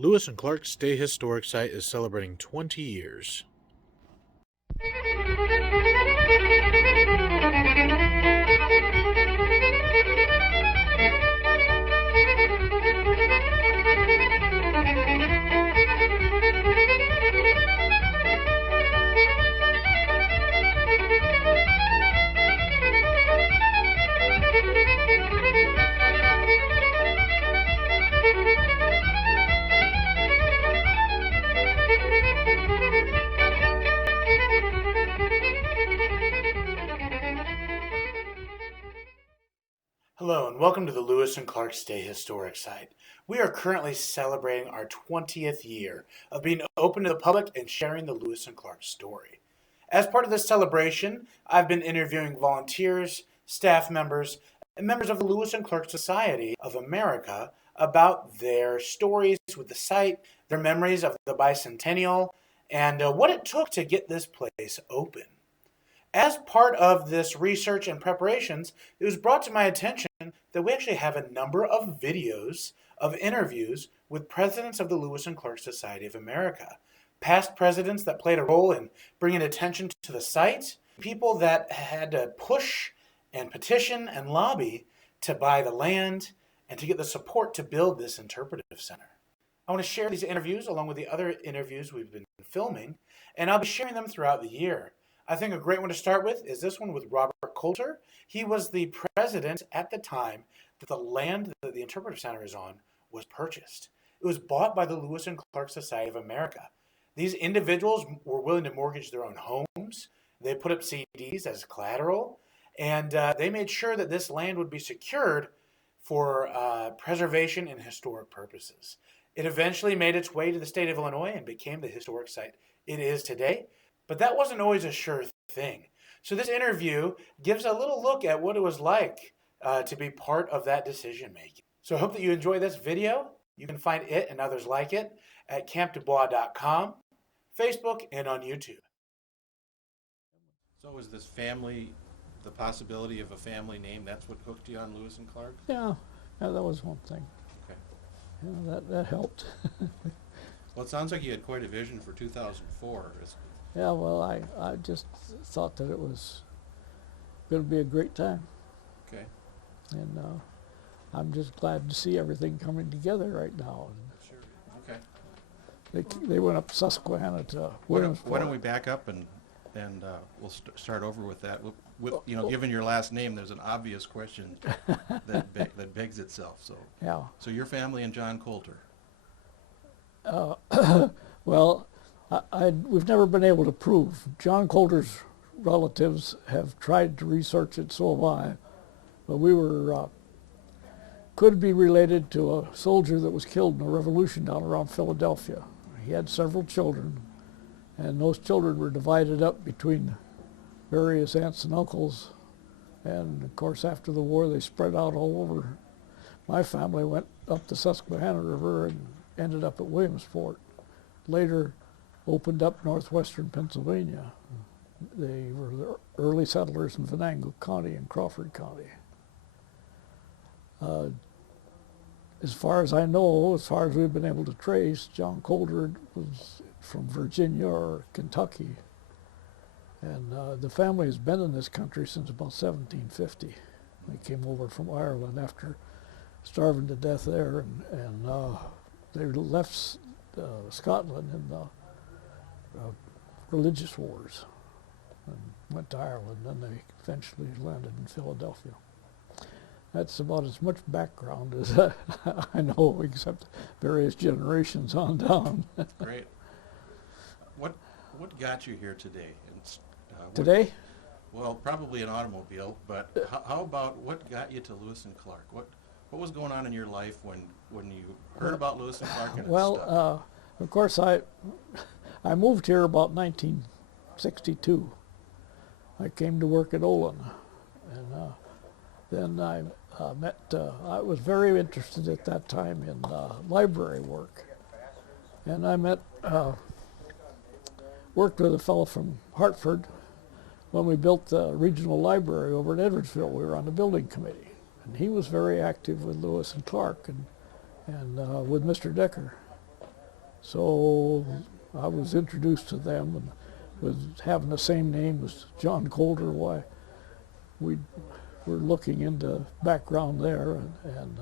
Lewis and Clark State Historic Site is celebrating 20 years. Hello and welcome to the Lewis and Clark State Historic Site. We are currently celebrating our 20th year of being open to the public and sharing the Lewis and Clark story. As part of this celebration, I've been interviewing volunteers, staff members, and members of the Lewis and Clark Society of America about their stories with the site, their memories of the Bicentennial, and what it took to get this place open. As part of this research and preparations, it was brought to my attention that we actually have a number of videos of interviews with presidents of the Lewis and Clark Society of America. Past presidents that played a role in bringing attention to the site, people that had to push and petition and lobby to buy the land and to get the support to build this interpretive center. I want to share these interviews along with the other interviews we've been filming, and I'll be sharing them throughout the year. I think a great one to start with is this one with Robert Colter. He was the president at the time that the land that the Interpretive Center is on was purchased. It was bought by the Lewis and Clark Society of America. These individuals were willing to mortgage their own homes. They put up CDs as collateral, and they made sure that this land would be secured for preservation and historic purposes. It eventually made its way to the state of Illinois and became the historic site it is today. But that wasn't always a sure thing. So this interview gives a little look at what it was like to be part of that decision making. So I hope that you enjoy this video. You can find it and others like it at campdubois.com, Facebook, and on YouTube. So is this family, the possibility of a family name, that's what hooked you on Lewis and Clark? Yeah, that was one thing. Okay. Yeah, that helped. Well, it sounds like you had quite a vision for 2004. Yeah, well, I just thought that it was going to be a great time. Okay. And I'm just glad to see everything coming together right now. Sure. Okay. They went up Susquehanna to Williamsport. Why don't we back up and we'll start over with that. Given your last name, there's an obvious question that begs itself. So. Yeah. So your family and John Colter. Well, we've never been able to prove. John Colter's relatives have tried to research it, so have I. But we could be related to a soldier that was killed in a revolution down around Philadelphia. He had several children, and those children were divided up between various aunts and uncles. And of course, after the war, they spread out all over. My family went up the Susquehanna River and ended up at Williamsport. Later, opened up northwestern Pennsylvania. They were the early settlers in Venango County and Crawford County. As far as I know, as far as we've been able to trace, John Colter was from Virginia or Kentucky. And the family has been in this country since about 1750. They came over from Ireland after starving to death there, and they left Scotland in the religious wars and went to Ireland, and they eventually landed in Philadelphia. That's about as much background as I know, except various generations on down. Great. What got you here today? Today? Well, probably an automobile, but how about what got you to Lewis and Clark? What was going on in your life when you heard about Lewis and Clark? Well, of course, I moved here about 1962. I came to work at Olin, and then I I was very interested at that time in library work, and I worked with a fellow from Hartford when we built the regional library over in Edwardsville. We were on the building committee, and he was very active with Lewis and Clark and with Mr. Decker. So I was introduced to them, and with having the same name as John Colter, why we were looking into background there, and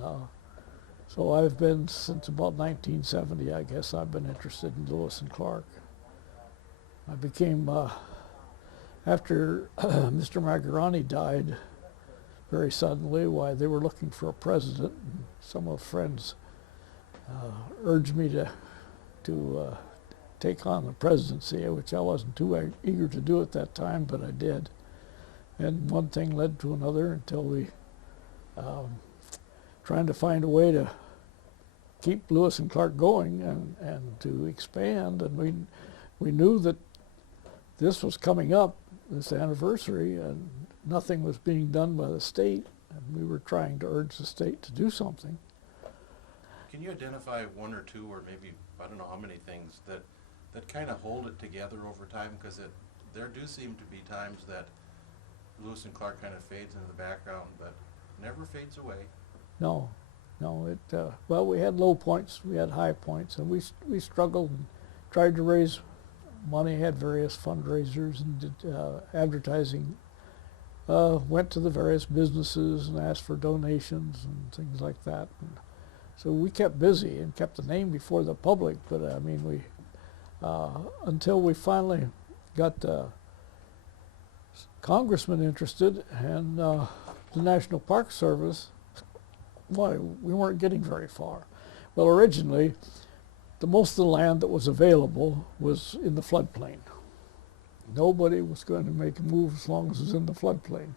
so I've been since about 1970. I guess I've been interested in Lewis and Clark. I became after Mr. Magurani died very suddenly. Why they were looking for a president. And some of friends urged me to take on the presidency, which I wasn't too eager to do at that time, but I did. And one thing led to another until we trying to find a way to keep Lewis and Clark going and to expand. And we knew that this was coming up, this anniversary, and nothing was being done by the state. And we were trying to urge the state to do something. Can you identify one or two, or maybe, I don't know how many things, that kind of hold it together over time? Because there do seem to be times that Lewis and Clark kind of fades into the background, but never fades away. No, well, we had low points, we had high points, and we struggled and tried to raise money, had various fundraisers and did advertising. Went to the various businesses and asked for donations and things like that. And so we kept busy and kept the name before the public, but I mean, we until we finally got the congressman interested and the National Park Service. Well, we weren't getting very far. Well, originally, most of the land that was available was in the floodplain. Nobody was going to make a move as long as it was in the floodplain,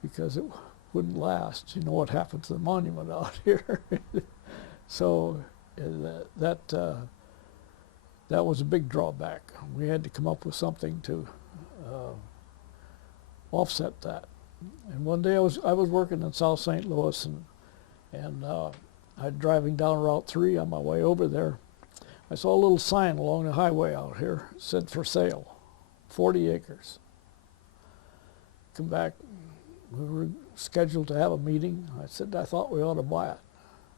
because it wouldn't last. You know what happened to the monument out here. So that was a big drawback. We had to come up with something to offset that. And one day I was working in South St. Louis, and I driving down Route 3 on my way over there. I saw a little sign along the highway out here. It said for sale, 40 acres. Come back, we were scheduled to have a meeting. I said, I thought we ought to buy it.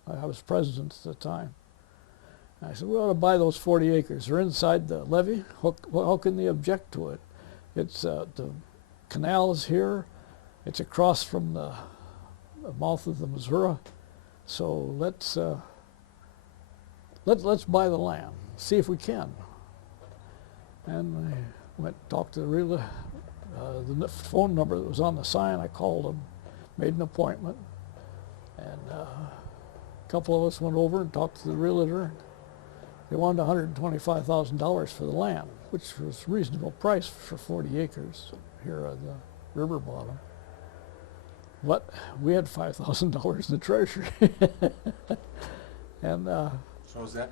I was president at the time. I said, we ought to buy those 40 acres. They're inside the levee. How can they object to it? It's the canal is here. It's across from the mouth of the Missouri. So let's buy the land, see if we can. And I went and talked to the realtor. The phone number that was on the sign, I called them, made an appointment, and a couple of us went over and talked to the realtor. They wanted $125,000 for the land, which was a reasonable price for 40 acres here on the river bottom. But we had $5,000 in the treasury. And so was that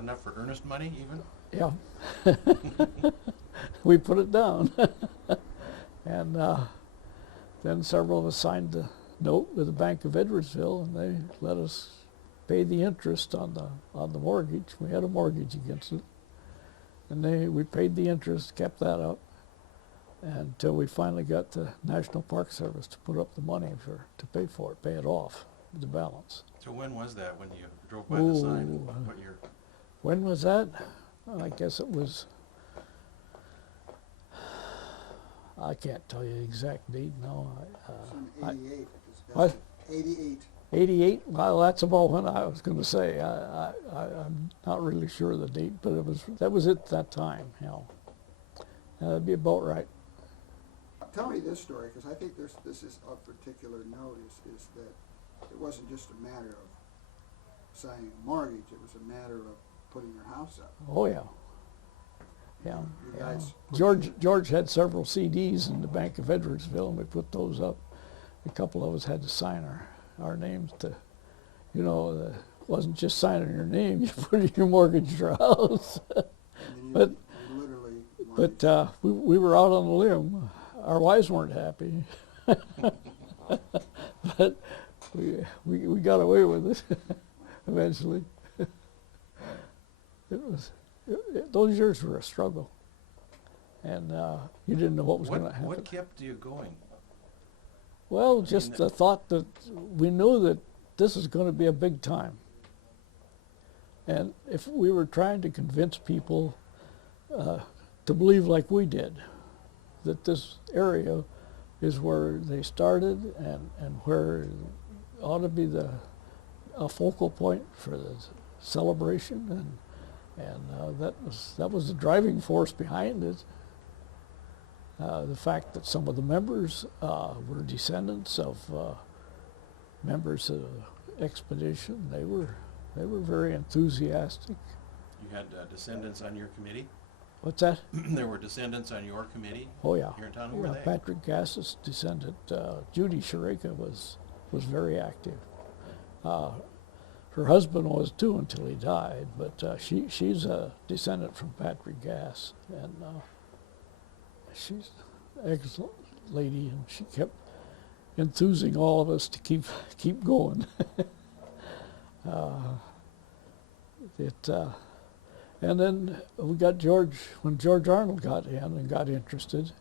enough for earnest money even? yeah, we put it down. And then several of us signed the note with the Bank of Edwardsville, and they let us pay the interest on the mortgage. We had a mortgage against it, and we paid the interest, kept that up, until we finally got the National Park Service to put up the money to pay for it, pay it off, the balance. So when was that, when you drove by the sign? What year? When was that? I guess it was, I can't tell you the exact date, no. It's in 88. What? 88. 88? Well, that's about when I was going to say. I'm not really sure of the date, but that was it that time, you know. That'd be about right. Tell me this story, because I think this is of particular note, is that it wasn't just a matter of signing a mortgage, it was a matter of putting your house up. Oh, yeah. Yeah. You guys George had several CDs in the Bank of Edwardsville, and we put those up. A couple of us had to sign our names to, you know, it wasn't just signing your name, you put in your mortgage your house. But we were out on a limb. Our wives weren't happy, but we got away with it eventually. Those years were a struggle, and you didn't know what was going to happen. What kept you going? Well, just the thought that we knew that this is going to be a big time. And if we were trying to convince people to believe like we did, that this area is where they started and where ought to be a focal point for the celebration, and that was the driving force behind it. The fact that some of the members were descendants of members of the expedition, they were very enthusiastic. You had descendants on your committee? What's that? There were descendants on your committee Oh yeah. here in town. Who Yeah, were they? Patrick Gass's descendant, Judy Sharika was very active. Her husband was too until he died, but she's a descendant from Patrick Gass, and she's an excellent lady, and she kept enthusing all of us to keep going. And then we got George, when George Arnold got in and got interested,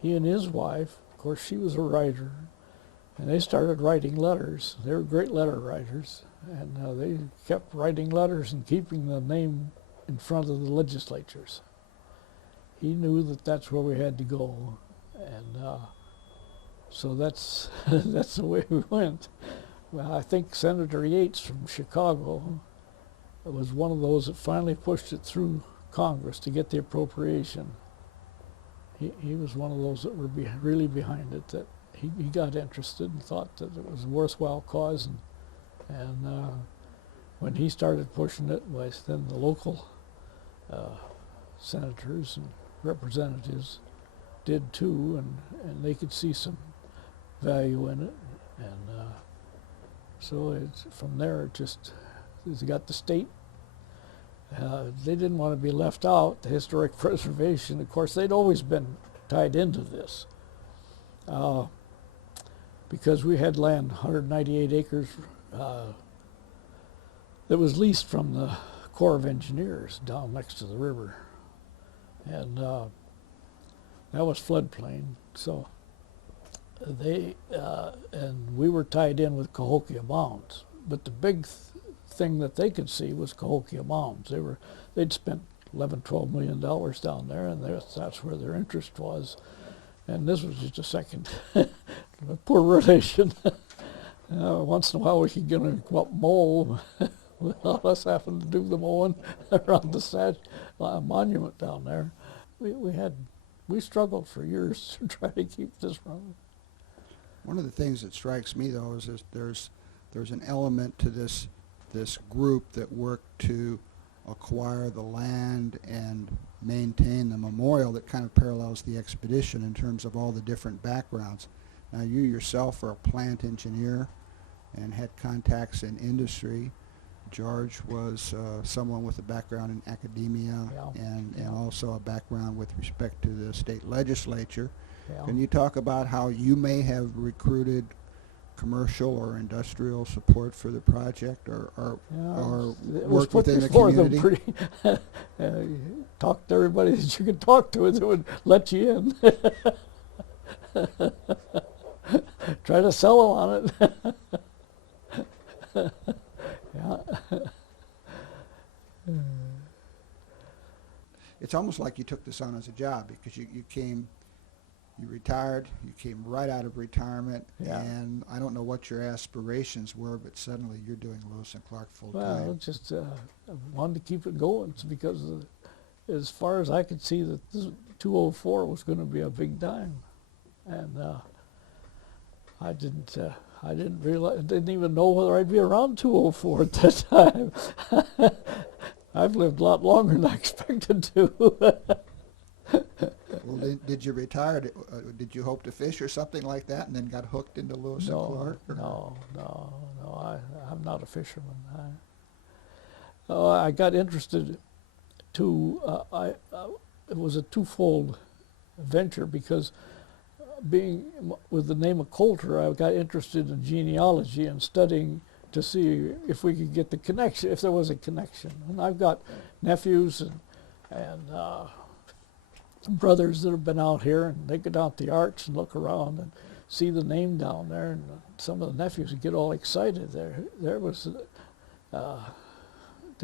he and his wife, of course she was a writer, and they started writing letters. They were great letter writers, and they kept writing letters and keeping the name in front of the legislatures. He knew that that's where we had to go, and so that's that's the way we went. Well, I think Senator Yates from Chicago was one of those that finally pushed it through Congress to get the appropriation. He was one of those that were really behind it, that he got interested and thought that it was a worthwhile cause, and when he started pushing it, then the local senators and representatives did too, and they could see some value in it, and so from there it just got the state. They didn't want to be left out. The historic preservation, of course, they'd always been tied into this because we had land, 198 acres, that was leased from the Corps of Engineers down next to the river, and that was floodplain. So they and we were tied in with Cahokia Mounds, but the big thing that they could see was Cahokia Mounds. They'd spent $11–12 million down there, and that's where their interest was. And this was just a second poor relation. Once in a while we could get them to go up and mow without us having to do the mowing around the monument down there. We struggled for years to try to keep this running. One of the things that strikes me, though, is there's an element to this group that worked to acquire the land and maintain the memorial that kind of parallels the expedition in terms of all the different backgrounds. Now, you yourself are a plant engineer and had contacts in industry. George was someone with a background in academia, Yeah. and also a background with respect to the state legislature. Yeah. Can you talk about how you may have recruited commercial or industrial support for the project, or It was worked put within the before them community? Talk to everybody that you could talk to, and they would let you in. Try to sell them on it. Yeah. It's almost like you took this on as a job, because you retired, you came right out of retirement, Yeah. and I don't know what your aspirations were, but suddenly you're doing Lewis and Clark full Well, time. just wanted to keep it going. It's because as far as I could see, that this 204 was going to be a big time, and I didn't realize, didn't even know whether I'd be around 204 at that time. I've lived a lot longer than I expected to. Well, did you retire? Did you hope to fish or something like that, and then got hooked into Lewis and Clark? Or? No. I'm not a fisherman. I got interested too. It was a twofold venture, because being with the name of Colter, I got interested in genealogy and studying to see if we could get the connection, if there was a connection. And I've got nephews and brothers that have been out here, and they go down to the arch and look around and see the name down there, and some of the nephews would get all excited. There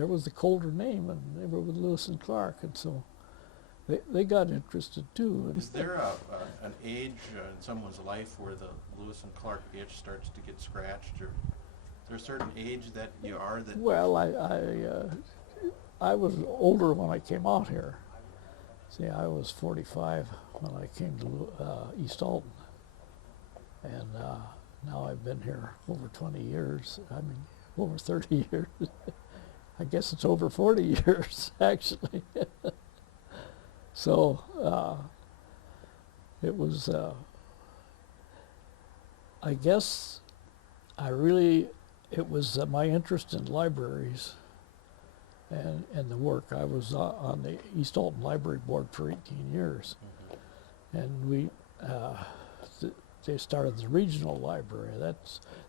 there was the Colter name, and they were with Lewis and Clark, and so they got interested too. Is there an age in someone's life where the Lewis and Clark itch starts to get scratched, or is there a certain age that you are that? Well, I was older when I came out here. See, I was 45 when I came to East Alton, and now I've been here over 20 years. I mean, over 30 years. I guess it's over 40 years, actually. So it was, I guess, it was my interest in libraries and the work. I was on the East Alton Library Board for 18 years. And they started the regional library.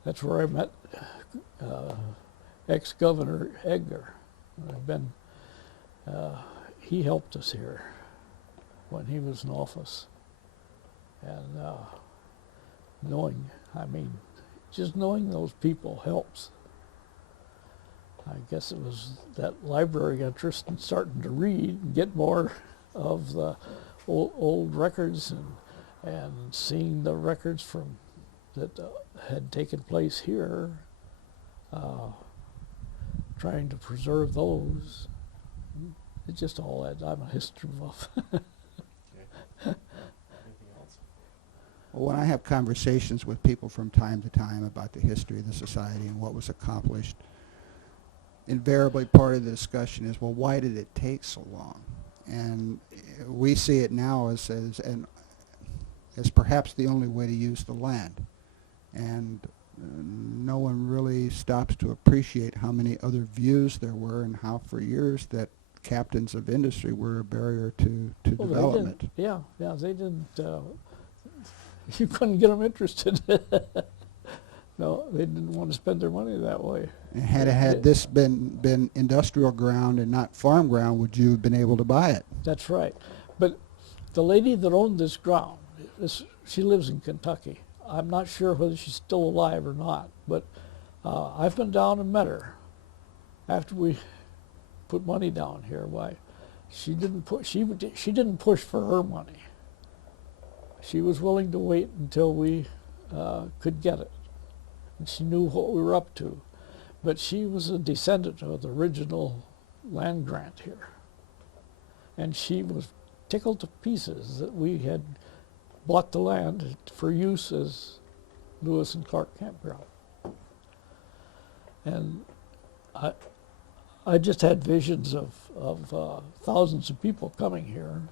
That's where I met ex-Governor Edgar. He helped us here when he was in office. And just knowing those people helps. I guess it was that library interest in starting to read and get more of the old records and seeing the records that had taken place here, trying to preserve those. It's just all that. I'm a history buff. Anything else? Well, when I have conversations with people from time to time about the history of the society and what was accomplished, invariably part of the discussion is, well, why did it take so long? And we see it now as perhaps the only way to use the land. And no one really stops to appreciate how many other views there were and how for years that captains of industry were a barrier to development. They didn't, you couldn't get them interested. No, they didn't want to spend their money that way. And had this been industrial ground and not farm ground, would you have been able to buy it? That's right. But the lady that owned this ground, she lives in Kentucky. I'm not sure whether she's still alive or not, but I've been down and met her after we put money down here. Why? She didn't push for her money. She was willing to wait until we could get it. And she knew what we were up to. But she was a descendant of the original land grant here. And she was tickled to pieces that we had bought the land for use as Lewis and Clark campground. And I just had visions of thousands of people coming here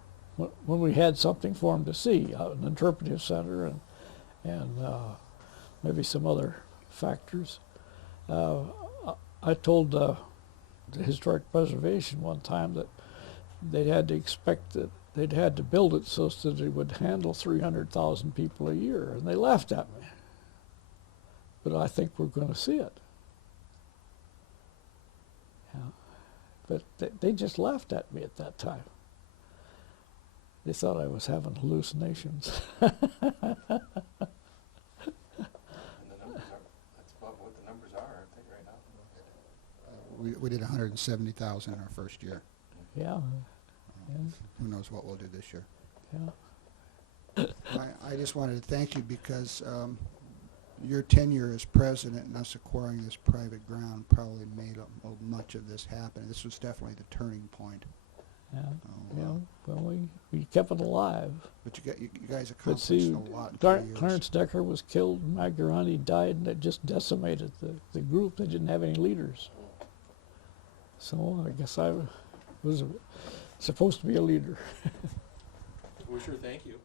when we had something for them to see, an interpretive center and maybe some other factors. I told the Historic Preservation one time that they'd had to expect that they'd had to build it so that it would handle 300,000 people a year, and they laughed at me. But I think we're going to see it. Yeah. But they just laughed at me at that time. They thought I was having hallucinations. We did 170,000 in our first year. Yeah. Who knows what we'll do this year. Yeah. I just wanted to thank you because your tenure as president and us acquiring this private ground probably made much of this happen. This was definitely the turning point. Yeah. Well, we kept it alive. But you guys But accomplished see, a lot in 3 years. Clarence Decker was killed, Magdarani died, and it just decimated the group. They didn't have any leaders. So I guess I was supposed to be a leader. Well, sure, thank you.